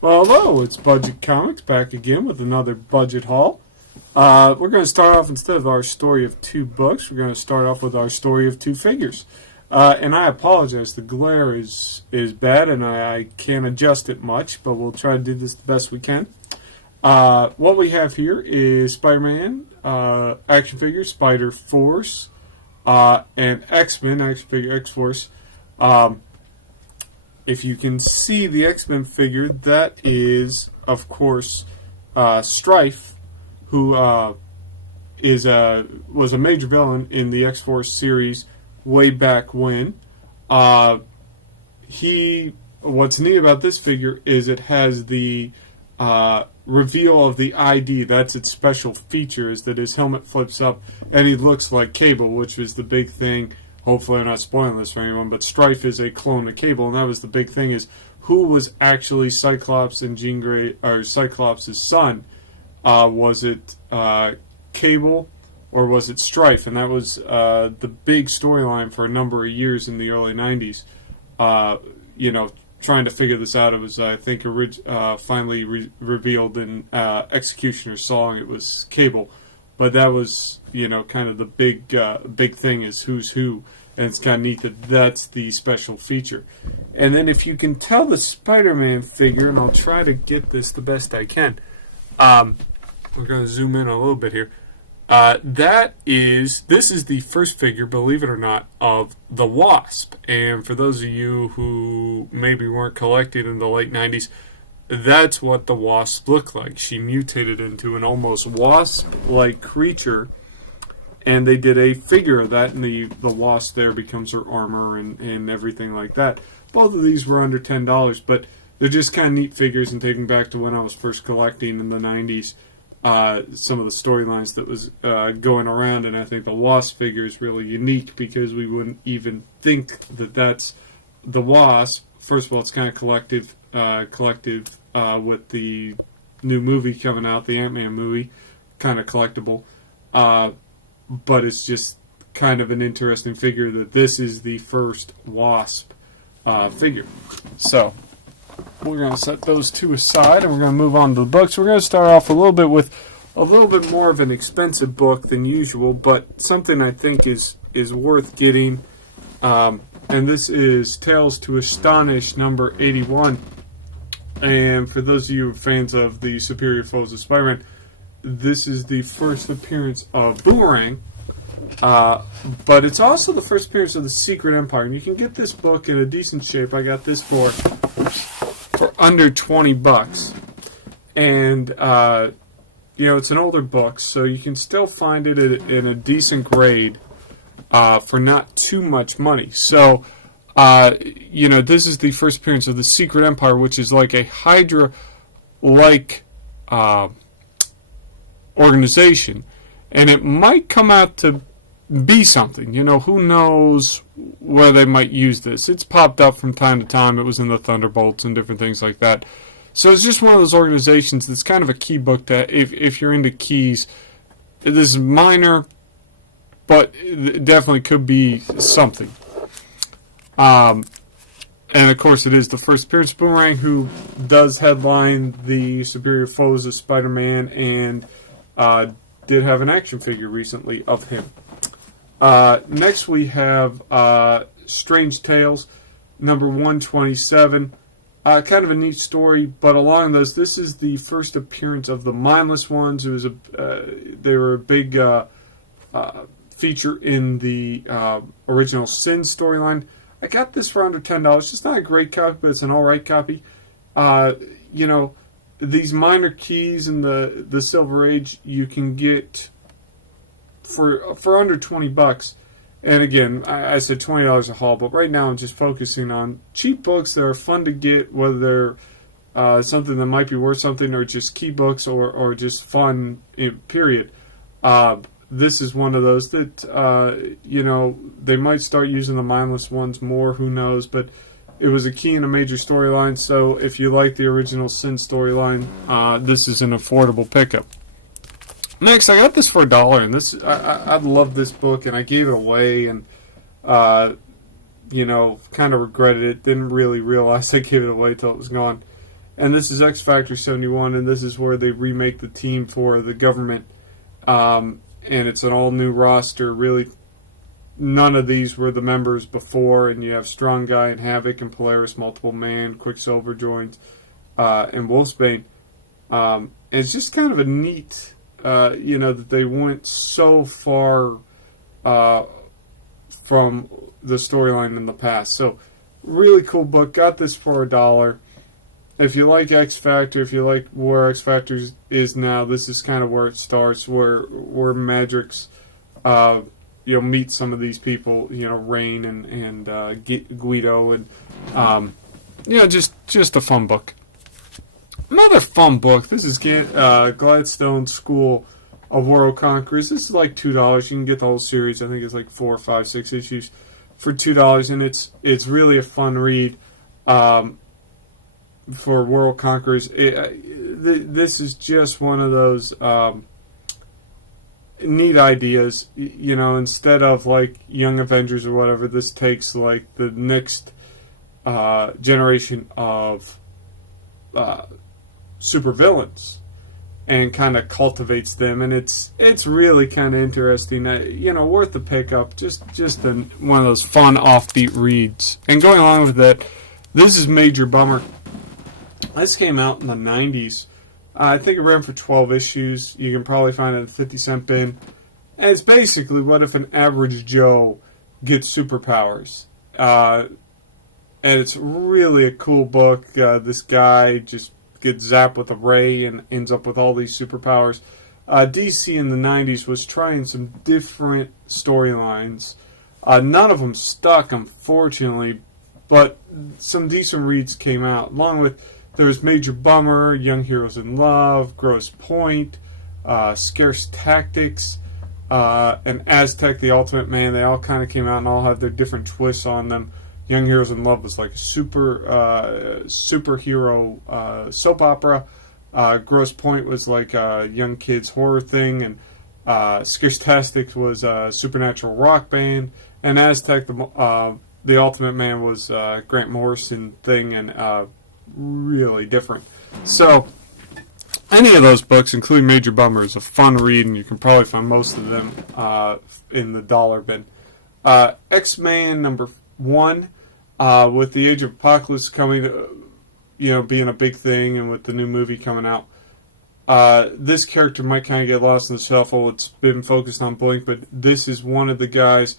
Well, hello, it's Budget Comics back again with another budget haul. We're going to start off, instead of our story of two books, we're going to start off with our story of two figures. And I apologize, the glare is bad and I can't adjust it much, but we'll try to do this the best we can. What we have here is Spider-Man action figure, Spider-Force, and X-Men action figure, X-Force. If you can see the X-Men figure, that is, of course, Strife, who was a major villain in the X-Force series way back when. What's neat about this figure is it has the reveal of the ID. That's its special feature, is that his helmet flips up and he looks like Cable, which was the big thing. Hopefully I'm not spoiling this for anyone, but Strife is a clone of Cable, and that was the big thing, is who was actually Cyclops and Jean Grey, or Cyclops' son? Was it Cable or was it Strife? And that was the big storyline for a number of years in the early 90s. Trying to figure this out. It was, I think, finally revealed in Executioner's Song. It was Cable. But that was, kind of the big thing, is who's who. And it's kind of neat that that's the special feature. And then if you can tell the Spider-Man figure, and I'll try to get this the best I can. We're going to zoom in a little bit here. This is the first figure, believe it or not, of the Wasp. And for those of you who maybe weren't collecting in the late 90s, that's what the Wasp looked like. She mutated into an almost wasp-like creature, and they did a figure of that, and the Wasp there becomes her armor and everything like that. Both of these were under $10, but they're just kind of neat figures, and taking back to when I was first collecting in the 90s, some of the storylines that was going around, and I think the Wasp figure is really unique because we wouldn't even think that that's the Wasp. First of all, it's kind of collective with the new movie coming out, the Ant-Man movie, kind of collectible. But it's just kind of an interesting figure that this is the first Wasp figure. So we're going to set those two aside, and we're going to move on to the books. We're going to start off a little bit with a little bit more of an expensive book than usual, but something I think is worth getting. And this is Tales to Astonish number 81. And for those of you fans of the Superior Foes of Spider-Man, this is the first appearance of Boomerang. But it's also the first appearance of the Secret Empire. And you can get this book in a decent shape. I got this for under $20. And, it's an older book, so you can still find it in a decent grade for not too much money. So, this is the first appearance of the Secret Empire, which is like a Hydra-like organization. And it might come out to be something. Who knows where they might use this. It's popped up from time to time. It was in the Thunderbolts and different things like that. So it's just one of those organizations that's kind of a key book to, if you're into keys. This is minor, but it definitely could be something. And of course it is the first appearance of Boomerang, who does headline the Superior Foes of Spider-Man, and did have an action figure recently of him. Next we have Strange Tales, number 127. Kind of a neat story, but along those, this is the first appearance of the Mindless Ones. It was they were a big feature in the original Sin storyline. I got this for under $10. It's not a great copy, but it's an alright copy. These minor keys in the Silver Age you can get for under $20. And again, I said $20 a haul, but right now I'm just focusing on cheap books that are fun to get, whether they're something that might be worth something, or just key books, or just fun, period. This is one of those that, they might start using the Mindless Ones more, who knows, but it was a key in a major storyline, so if you like the original Sin storyline, this is an affordable pickup. Next, I got this for $1, and this I love this book, and I gave it away, and kind of regretted it. Didn't really realize I gave it away till it was gone. and this is X Factor 71, and this is where they remake the team for the government, and it's an all-new roster. Really, none of these were the members before, and you have Strong Guy and Havoc and Polaris, Multiple Man, Quicksilver joins, and Wolfsbane. It's just kind of a neat, that they went so far from the storyline in the past. So, really cool book. Got this for $1. If you like X Factor, if you like where X Factor is now, this is kind of where it starts, where Madrix, meet some of these people, Rain and Guido, and just a fun book. Another fun book. This is Gladstone School of World Conquerors. This is like $2. You can get the whole series. I think it's like 4, 5, 6 issues for $2, and it's really a fun read. For World Conquerors, this is just one of those neat ideas. Instead of like Young Avengers or whatever, this takes like the next generation of supervillains and kind of cultivates them, and it's really kind of interesting. Worth the pickup. Just one of those fun offbeat reads. And going along with that, this is Major Bummer. This came out in the 90s. I think it ran for 12 issues. You can probably find it at a 50-cent bin. And it's basically, what if an average Joe gets superpowers? And it's really a cool book. This guy just gets zapped with a ray and ends up with all these superpowers. DC in the 90s was trying some different storylines. None of them stuck, unfortunately, but some decent reads came out, along with there's Major Bummer, Young Heroes in Love, Grosse Pointe, Scarce Tactics, and Aztec, the Ultimate Man. They all kind of came out and all have their different twists on them. Young Heroes in Love was like a superhero soap opera. Grosse Pointe was like a young kids horror thing, and Scarce Tactics was a supernatural rock band, and Aztec, the Ultimate Man, was Grant Morrison thing, and really different. So any of those books, including Major Bummer, is a fun read, and you can probably find most of them in the dollar bin. X-Men number 1, with the Age of Apocalypse coming, being a big thing, and with the new movie coming out, this character might kind of get lost in the shuffle. It's been focused on Blink, but this is one of the guys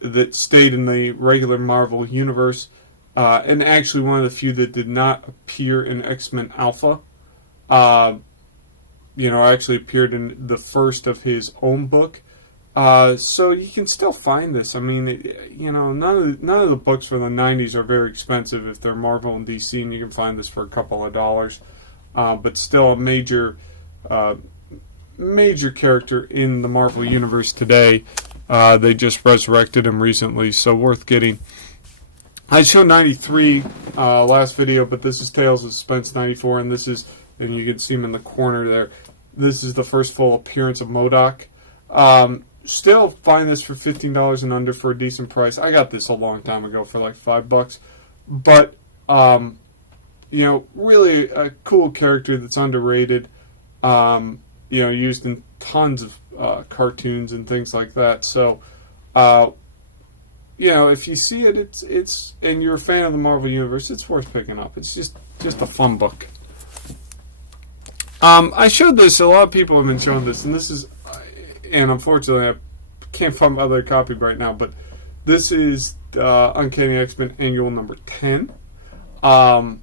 that stayed in the regular Marvel universe. And actually one of the few that did not appear in X-Men Alpha. Actually appeared in the first of his own book. So you can still find this. I mean, none of the books from the 90s are very expensive if they're Marvel and DC, and you can find this for a couple of dollars. But still a major character in the Marvel universe today. They just resurrected him recently, so worth getting. I showed 93 last video, but this is Tales of Suspense 94, and and you can see him in the corner there. This is the first full appearance of MODOK. Still find this for $15 and under for a decent price. I got this a long time ago for like $5, but really a cool character that's underrated. Used in tons of cartoons and things like that. So. If you see it, it's and you're a fan of the Marvel Universe, it's worth picking up. It's just a fun book. I showed this. A lot of people have been showing this, and unfortunately, I can't find my other copy right now. But this is Uncanny X-Men Annual number 10, and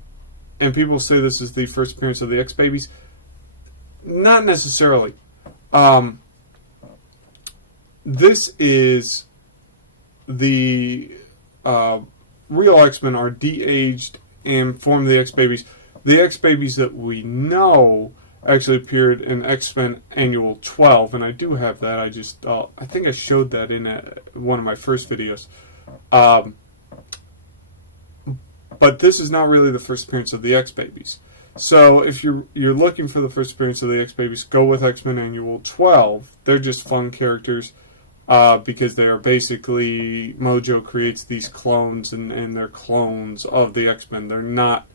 people say this is the first appearance of the X-Babies. Not necessarily. This is. The real X-Men are de-aged and form the X-Babies. The X-Babies that we know actually appeared in X-Men Annual 12, and I do have that. I think I showed that in one of my first videos. But this is not really the first appearance of the X-Babies. So if you're looking for the first appearance of the X-Babies, go with X-Men Annual 12. They're just fun characters. Because they are basically, Mojo creates these clones, and they're clones of the X-Men. They're not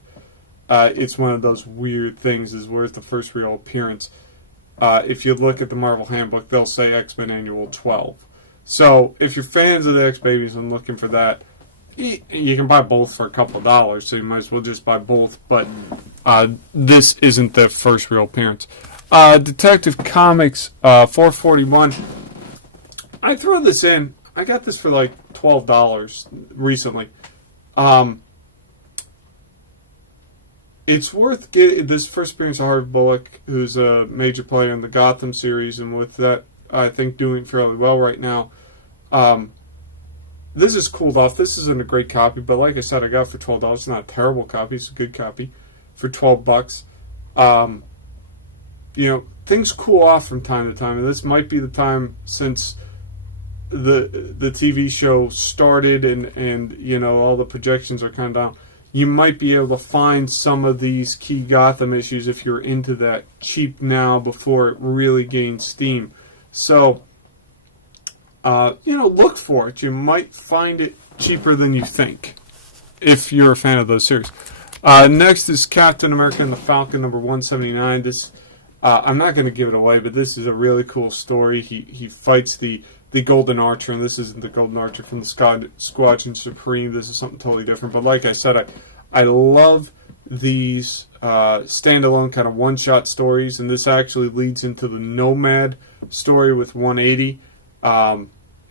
it's one of those weird things is where's the first real appearance. If you look at the Marvel Handbook, they'll say X-Men Annual 12. So if you're fans of the X-Babies and looking for that, you can buy both for a couple of dollars, so you might as well just buy both. But this isn't the first real appearance. Detective Comics 441. I threw this in. I got this for like $12 recently. It's worth getting this first appearance of Harvey Bullock, who's a major player in the Gotham series, and with that, I think doing fairly well right now. This is cooled off. This isn't a great copy, but like I said, I got it for $12. It's not a terrible copy. It's a good copy for $12. Things cool off from time to time, and this might be the time since the TV show started and all the projections are kind of down. You might be able to find some of these key Gotham issues if you're into that cheap now before it really gains steam. So, look for it. You might find it cheaper than you think if you're a fan of those series. Next is Captain America and the Falcon, number 179. This, I'm not going to give it away, but this is a really cool story. He fights the Golden Archer, and this isn't the Golden Archer from the Squadron Supreme. This is something totally different. But like I said, I love these standalone kind of one-shot stories, and this actually leads into the Nomad story with 180.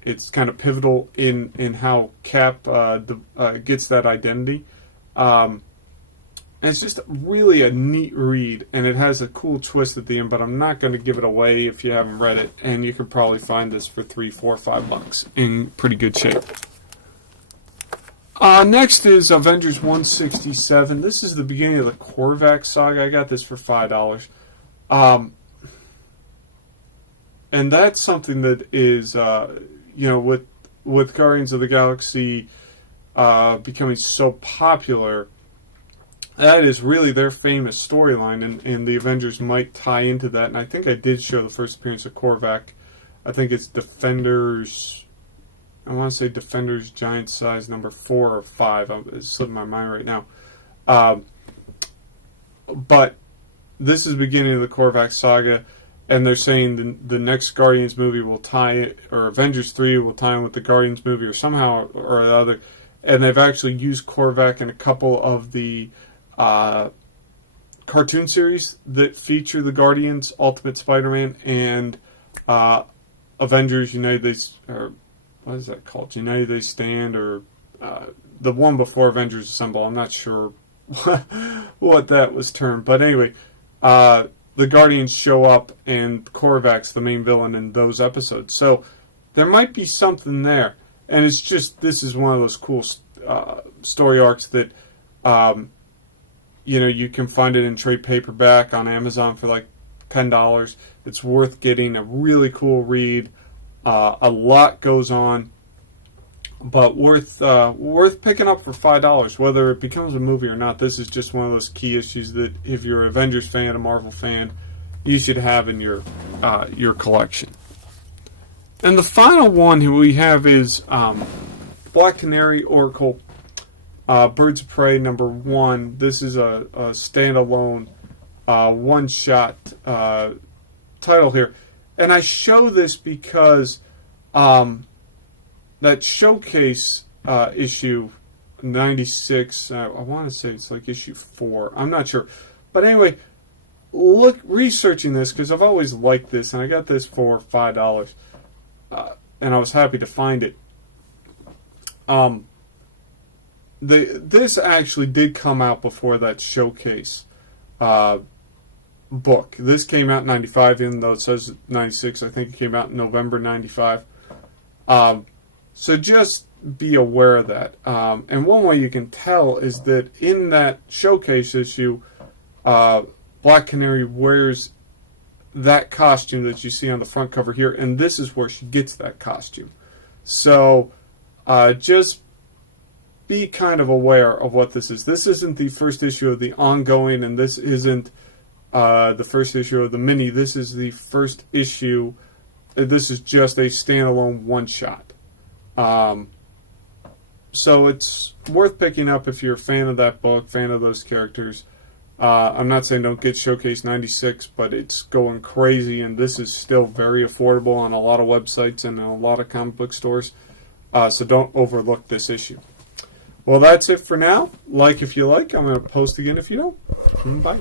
It's kind of pivotal in how Cap gets that identity. And it's just really a neat read, and it has a cool twist at the end, but I'm not going to give it away if you haven't read it, and you can probably find this for $3, $4, $5 in pretty good shape. Next is Avengers 167. This is the beginning of the Korvac saga. I got this for $5. And that's something that is, with Guardians of the Galaxy becoming so popular, that is really their famous storyline, and the Avengers might tie into that. And I think I did show the first appearance of Korvac. I think it's Defenders. I want to say Defenders Giant Size number 4 or 5. It's slipping my mind right now. But this is the beginning of the Korvac saga, and they're saying the next Guardians movie will tie, or Avengers 3 will tie in with the Guardians movie, or somehow or other. And they've actually used Korvac in a couple of the cartoon series that feature the Guardians, Ultimate Spider-Man, and Avengers United, or what is that called? United They Stand, or the one before Avengers Assemble. I'm not sure what that was termed. But anyway, the Guardians show up, and Korvac's the main villain in those episodes. So there might be something there. And it's just, this is one of those cool story arcs that, you can find it in trade paperback on Amazon for like $10. It's worth getting, a really cool read. A lot goes on, but worth picking up for $5. Whether it becomes a movie or not, this is just one of those key issues that if you're an Avengers fan, a Marvel fan, you should have in your collection. And the final one we have is Black Canary Oracle, Birds of Prey number 1. This is a standalone one-shot title here. And I show this because that showcase issue 96, I want to say it's like issue 4. I'm not sure. But anyway, researching this, because I've always liked this, and I got this for $5. And I was happy to find it. This actually did come out before that showcase book. This came out in 95, even though it says 96. I think it came out in November 95. So just be aware of that. And one way you can tell is that in that showcase issue, Black Canary wears that costume that you see on the front cover here, and this is where she gets that costume. So just be kind of aware of what this is. This isn't the first issue of the ongoing, and this isn't the first issue of the mini. This is the first issue. This is just a standalone one-shot. So it's worth picking up if you're a fan of that book, fan of those characters. I'm not saying don't get Showcase 96, but it's going crazy, and this is still very affordable on a lot of websites and a lot of comic book stores. So don't overlook this issue. Well, that's it for now. Like if you like. I'm going to post again if you don't. Bye.